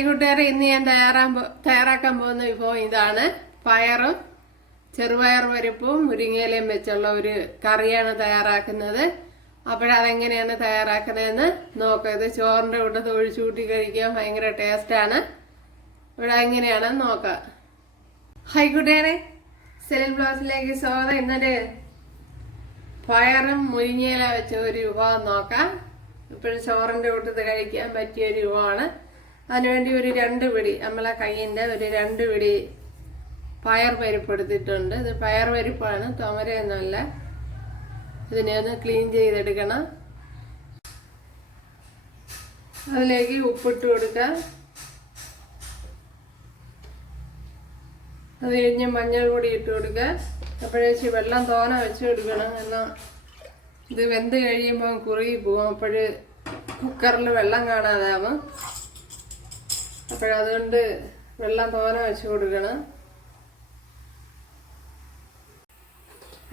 കൂട്ടുകാരെ, ഇന്ന് ഞാൻ തയ്യാറാക്കാൻ പോകുന്ന വിഭവം ഇതാണ്. പയറും ചെറുപയർ പരിപ്പും മുരിങ്ങയിലയും വെച്ചുള്ള ഒരു കറിയാണ് തയ്യാറാക്കുന്നത്. അപ്പോഴതെങ്ങനെയാണ് തയ്യാറാക്കുന്നതെന്ന് നോക്കാം. ഇത് ചോറിൻ്റെ കൂട്ടത്ത് ഒഴിച്ചു കൂട്ടി കഴിക്കാൻ ഭയങ്കര ടേസ്റ്റാണ്. ഇവിടെ എങ്ങനെയാണെന്ന് നോക്കാം. ഹൈ കൂട്ടുകാരെ, സെലിൻ ബ്ലോസിലേക്ക് സ്വാഗതം. ഇന്നൊരു പയറും മുരിങ്ങയില വെച്ച ഒരു വിഭവം നോക്കാം. ഇപ്പോഴും ചോറിൻ്റെ കൂട്ടത്ത് കഴിക്കാൻ പറ്റിയ ഒരു വിഭവമാണ്. അതിനുവേണ്ടി ഒരു 2 പിടി നമ്മളെ കയ്യിൻ്റെ ഒരു 2 പിടി പയർ പരിപ്പ് എടുത്തിട്ടുണ്ട്. ഇത് പയർ പരിപ്പാണ്, തുമരയൊന്നുമല്ല. ഇതിനെ ഒന്ന് ക്ലീൻ ചെയ്തെടുക്കണം. അതിലേക്ക് ഉപ്പിട്ട് കൊടുക്കാം. അത് കഴിഞ്ഞ് മഞ്ഞൾ പൊടി ഇട്ട് കൊടുക്കുക. അപ്പോഴേച്ച് വെള്ളം തോന വെച്ച് കൊടുക്കണം. എന്നാൽ ഇത് വെന്ത് കഴിയുമ്പോൾ കുറുകി പോകും. അപ്പോൾ കുക്കറിൽ വെള്ളം കാണാതാവും. അപ്പോഴതുകൊണ്ട് വെള്ളം തോന വെച്ച് കൊടുക്കണം.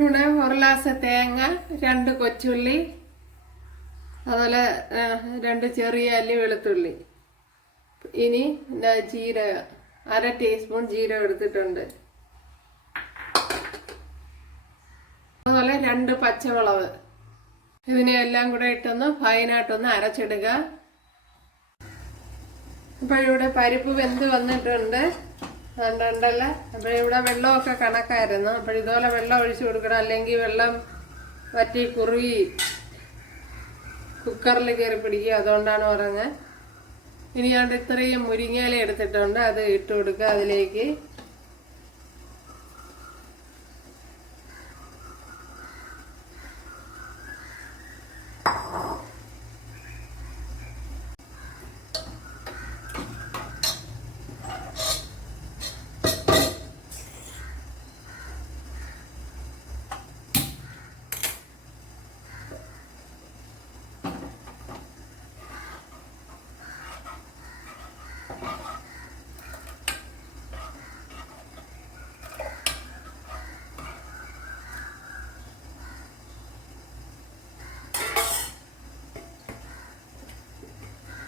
ഇവിടെ 1 ഗ്ലാസ് തേങ്ങ, 2 കൊച്ചുള്ളി, അതുപോലെ 2 ചെറിയ അല്ലി വെളുത്തുള്ളി. ഇനി ജീരകം, 1/2 ടീസ്പൂൺ ജീരകം എടുത്തിട്ടുണ്ട്. അതുപോലെ 2 പച്ചമുളക്. ഇതിനെല്ലാം കൂടെ ഇട്ടൊന്ന് ഫൈനായിട്ടൊന്ന് അരച്ചെടുക്കുക. അപ്പോഴിവിടെ പരിപ്പ് വെന്ത് വന്നിട്ടുണ്ട്, ഉണ്ടല്ല. അപ്പോഴിവിടെ വെള്ളമൊക്കെ കണക്കായിരുന്നു. അപ്പോഴിതുപോലെ വെള്ളം ഒഴിച്ചു കൊടുക്കണം, അല്ലെങ്കിൽ വെള്ളം വറ്റി കുറുകി കുക്കറിൽ കയറി പിടിക്കുക. അതുകൊണ്ടാണ് പറഞ്ഞത്. ഇനി ഞാൻ ഇത്രയും മുരിങ്ങയില എടുത്തിട്ടുണ്ട്, അത് ഇട്ട് കൊടുക്കുക അതിലേക്ക്.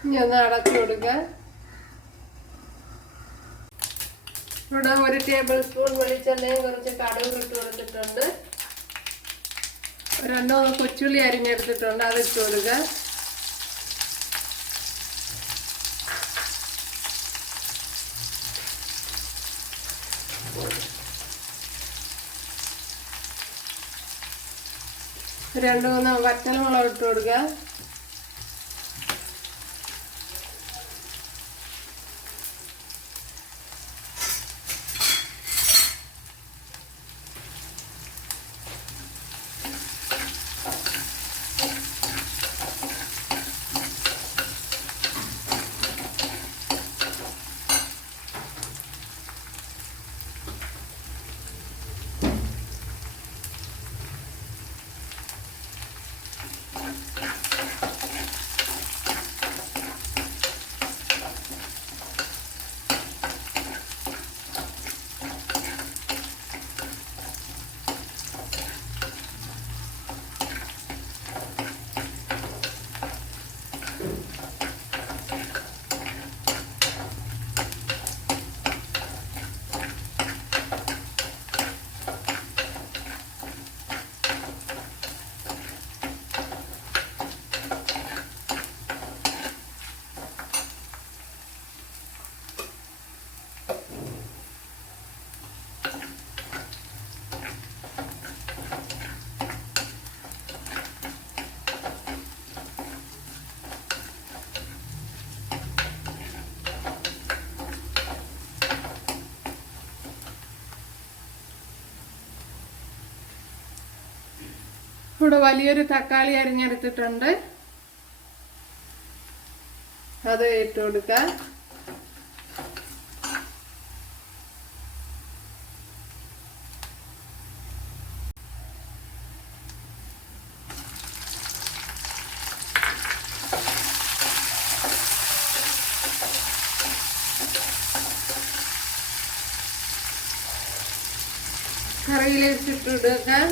ഇനി ഒന്ന് അടച്ചു കൊടുക്കുക. ഇവിടെ 1 ടേബിൾ സ്പൂൺ വെളിച്ചെണ്ണയും കുറച്ച് കടുക് ഇട്ട് കൊടുത്തിട്ടുണ്ട്. 2 കൊച്ചുള്ളി അരിഞ്ഞെടുത്തിട്ടുണ്ട്, അത് ഇട്ട് കൊടുക്കുക. രണ്ട് 3 വറ്റൽമുളക് ഇട്ട് കൊടുക്കുക. ഇവിടെ വലിയൊരു തക്കാളി അരിഞ്ഞെടുത്തിട്ടുണ്ട്, അത് ഇട്ട് കൊടുക്കുക. കറിയിലേക്ക് ഇട്ട് കൊടുക്കുക.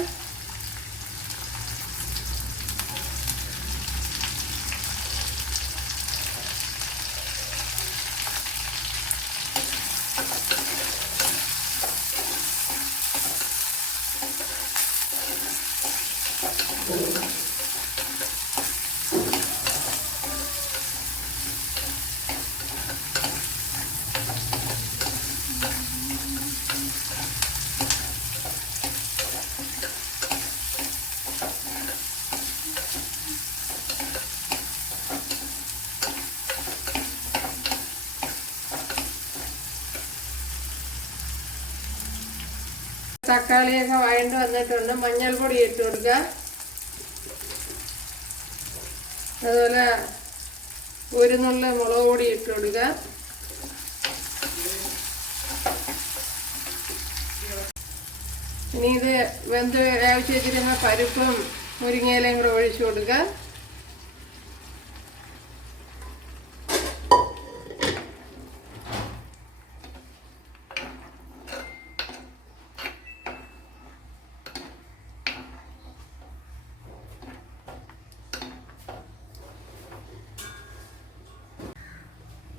തക്കാളിയൊക്കെ വഴണ്ട് വന്നിട്ടുണ്ട്. മഞ്ഞൾപ്പൊടി ഇട്ട് കൊടുക്കുക. അതുപോലെ ഒരു നുള്ള മുളക് പൊടി ഇട്ട് കൊടുക്കുക. ഇനി ഇത് വെന്ത് വേവിച്ച് വെച്ചിരുന്ന പരിപ്പും മുരിങ്ങയിലയും കൂടെ ഒഴിച്ചു കൊടുക്കുക.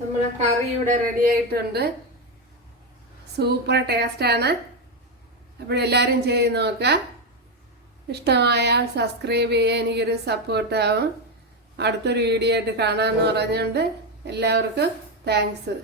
നമ്മുടെ കറി ഇവിടെ റെഡി ആയിട്ടുണ്ട്. സൂപ്പർ ടേസ്റ്റാണ്. അപ്പോഴെല്ലാവരും ചെയ്ത് നോക്കുക. ഇഷ്ടമായാൽ സബ്സ്ക്രൈബ് ചെയ്യുക, എനിക്കൊരു സപ്പോർട്ടാവും. അടുത്തൊരു വീഡിയോ ആയിട്ട് കാണാമെന്ന് പറഞ്ഞുകൊണ്ട് എല്ലാവർക്കും താങ്ക്സ്.